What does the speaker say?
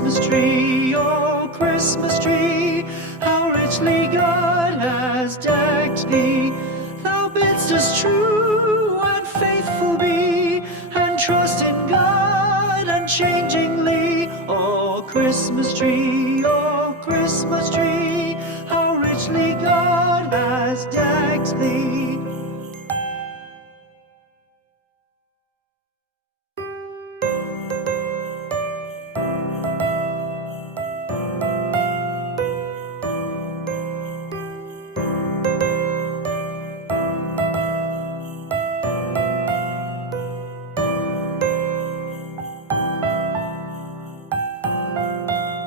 Christmas tree, oh Christmas tree, how richly God has decked thee. Thou bidst us true and faithful be, and trust in God unchangingly. Oh Christmas tree, how richly God has decked